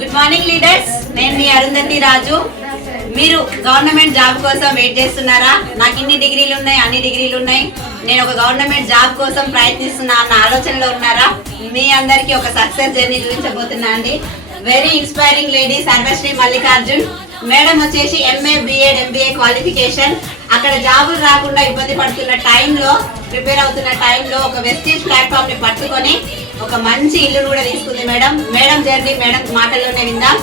Good morning leaders, నేను మీ అరుంధతి రాజు. మీరు government job కోసం వెయిట్ చేస్తున్నారా? నాకు ఇన్ని డిగ్రీలు ఉన్నాయి, అన్ని డిగ్రీలు ఉన్నాయి, నేను ఒక గవర్నమెంట్ జాబ్ కోసం ప్రయత్నిస్తున్నా అన్న ఆలోచనలో ఉన్నారా? మీ అందరికీ ఒక సక్సెస్ జర్నీ చూపించబోతున్నా అండి. Very inspiring lady Sarvashri Mallikarjun madam వచ్చేసి ఎంఏ బిఎడ్ ఎంబీఏ క్వాలిఫికేషన్. అక్కడ జాబులు రాకుండా ఇబ్బంది పడుతున్న టైంలో, ప్రిపేర్ అవుతున్న టైంలో ఒక వెస్టేజ్ ప్లాట్ఫామ్ ని పట్టుకొని ఒక మంచి ఇల్లు కూడా తీసుకుంది మేడం. మేడం జర్నీ మేడం మాటల్లోనే విందాం.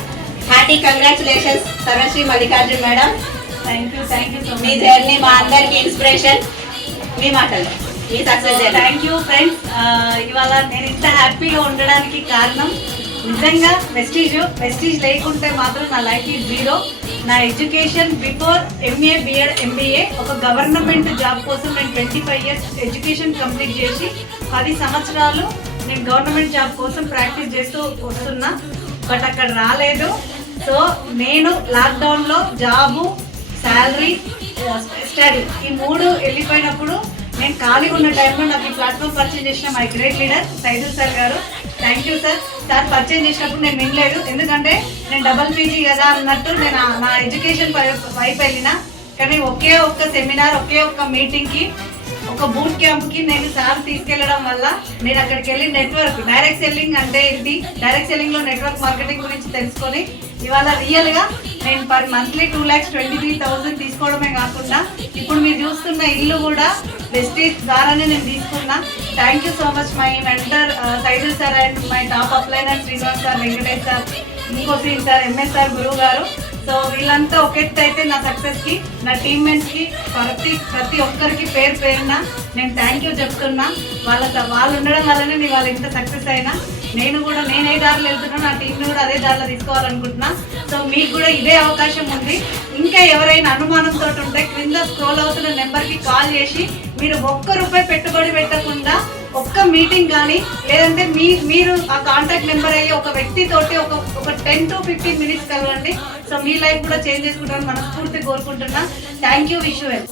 Hearty congratulations Sarvashri Mallikarjun madam. Thank you. మీ జర్నీ మా అందరికి ఇన్స్పిరేషన్. మీ మాటలు, మీ success journey. Thank you friends. ఇవాళ నేను ఇంత హ్యాపీగా ఉండడానికి కారణం నిజంగా వెస్టీజ్ లేకుంటే మాత్రం నా లైఫ్ ఈజ్ జీరో. నా education before MA BEd MBA ఒక గవర్నమెంట్ జాబ్ కోసం నేను 25 years ఎడ్యుకేషన్ కంప్లీట్ చేసి 10 సంవత్సరాలు నేను గవర్నమెంట్ జాబ్ కోసం ప్రాక్టీస్ చేస్తూ వస్తున్నా. బట్ అక్కడ రాలేదు. సో నేను లాక్డౌన్లో జాబు, శాలరీ, స్టడీ ఈ 3 వెళ్ళిపోయినప్పుడు నేను ఖాళీగా ఉన్న టైంలో నాకు ఈ ప్లాట్ఫామ్ పరిచయం చేసిన my great leader Saidul sir గారు. Thank you sir. సార్ పరిచయం చేసినప్పుడు నేను వినలేదు, ఎందుకంటే నేను డబల్ పీజీ కదా అన్నట్టు నేను నా ఎడ్యుకేషన్ వైపు వెళ్ళిన. కానీ ఒకే ఒక్క సెమినార్, ఒకే ఒక్క మీటింగ్కి, ఒక బూట్ క్యాంప్కి నేను సార్ తీసుకెళ్లడం వల్ల నేను అక్కడికి వెళ్ళి నెట్వర్క్, డైరెక్ట్ సెల్లింగ్ అంటే ఏంటి, డైరెక్ట్ సెల్లింగ్లో నెట్వర్క్ మార్కెటింగ్ గురించి తెలుసుకొని ఇవాళ రియల్గా నేను పర్ మంత్లీ 2,23,000 తీసుకోవడమే కాకుండా ఇప్పుడు మీరు చూస్తున్న ఇల్లు కూడా వెస్టీజ్ ద్వారానే నేను తీసుకున్నా. Thank you so much my mentor Saidul sir and my top upliner Srinivas sir, Venkatesh sir, ఇంకో శ్రీన్ సార్, ఎంఎస్ సార్, గురువు గారు. సో వీళ్ళంతా ఒకెత్తి అయితే నా సక్సెస్కి, నా టీమ్మేట్స్కి, ప్రతి ఒక్కరికి పేరున నేను థ్యాంక్ యూ చెప్తున్నా. వాళ్ళు ఉండడం వల్లనే నేను వాళ్ళు ఇంత సక్సెస్ అయినా. నేను ఏ దారిలో వెళ్తున్నా నా టీంని కూడా అదే దారిలో తీసుకోవాలనుకుంటున్నా. సో మీకు కూడా ఇదే అవకాశం ఉంది. ఇంకా ఎవరైనా అనుమానంతో ఉంటే క్రింద స్క్రోల్ అవుతున్న నెంబర్కి కాల్ చేసి మీరు ₹1 పెట్టుబడి పెట్టకుండా ఒక్క మీటింగ్ కానీ, లేదంటే మీరు ఆ కాంటాక్ట్ నెంబర్ అయ్యి ఒక వ్యక్తితోటి ఒక 10 to 15 minutes కలవండి. సో మీ లైఫ్ కూడా చేంజ్ చేసుకుంటారని మనస్ఫూర్తి కోరుకుంటున్నా. Thank you. Wish you well.